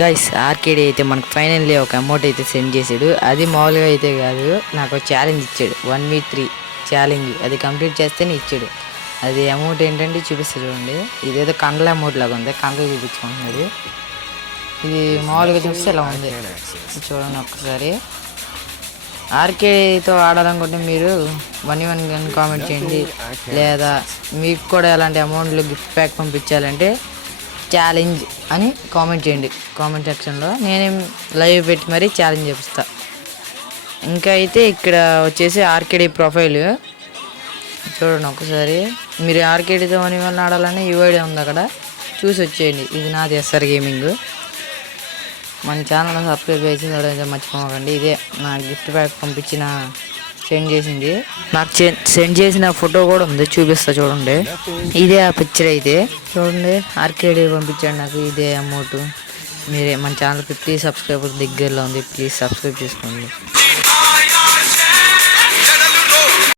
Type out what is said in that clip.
Guys ఆర్కేడీ అయితే మనకు finally ఒక అమౌంట్ అయితే సెండ్ చేసాడు. అది మామూలుగా అయితే కాదు, నాకు ఛాలెంజ్ ఇచ్చాడు. 1v3 ఛాలెంజ్, అది కంప్లీట్ చేస్తేనే ఇచ్చాడు. అది అమౌంట్ ఏంటంటే చూపిస్తా చూడండి. ఇదేదో కండల అమౌంట్ లాగా ఉంది, కండలు చూపించుకుంటున్నాడు. ఇది మామూలుగా చూస్తే ఇలా ఉంది చూడండి ఒక్కసారి. ఆర్కేడీతో ఆడాలనుకుంటే మీరు 1v1 కానీ కామెంట్ చేయండి, లేదా మీకు కూడా ఎలాంటి అమౌంట్లు గిఫ్ట్ ప్యాక్ పంపించాలంటే ఛాలెంజ్ అని కామెంట్ చేయండి కామెంట్ సెక్షన్లో. నేనేం లైవ్ పెట్టి మరీ ఛాలెంజ్ చేపిస్తా. ఇంకా అయితే ఇక్కడ వచ్చేసి ఆర్కేడీ ప్రొఫైల్ చూడండి ఒకసారి. మీరు ఆర్కేడీతో అని వాళ్ళని ఆడాలని ఈ వీడియో ఉంది, అక్కడ చూసి వచ్చేయండి. ఇది నాది ఎస్ఆర్ గేమింగ్. మన ఛానల్ సబ్స్క్రైబ్ చేసి చూడడం మర్చిపోకండి. ఇదే నా గిఫ్ట్ ప్యాక్ పంపించిన సెండ్ చేసింది. నాకు సెండ్ చేసిన ఫోటో కూడా ఉంది, చూపిస్తా చూడండి. ఇదే ఆ పిక్చర్ అయితే చూడండి. ఆర్కేడీ పంపించండి నాకు, ఇదే అమౌంట్. మీరే మన ఛానల్కి ప్లీజ్ సబ్స్క్రైబర్ దగ్గరలో ఉంది, ప్లీజ్ సబ్స్క్రైబ్ చేసుకోండి.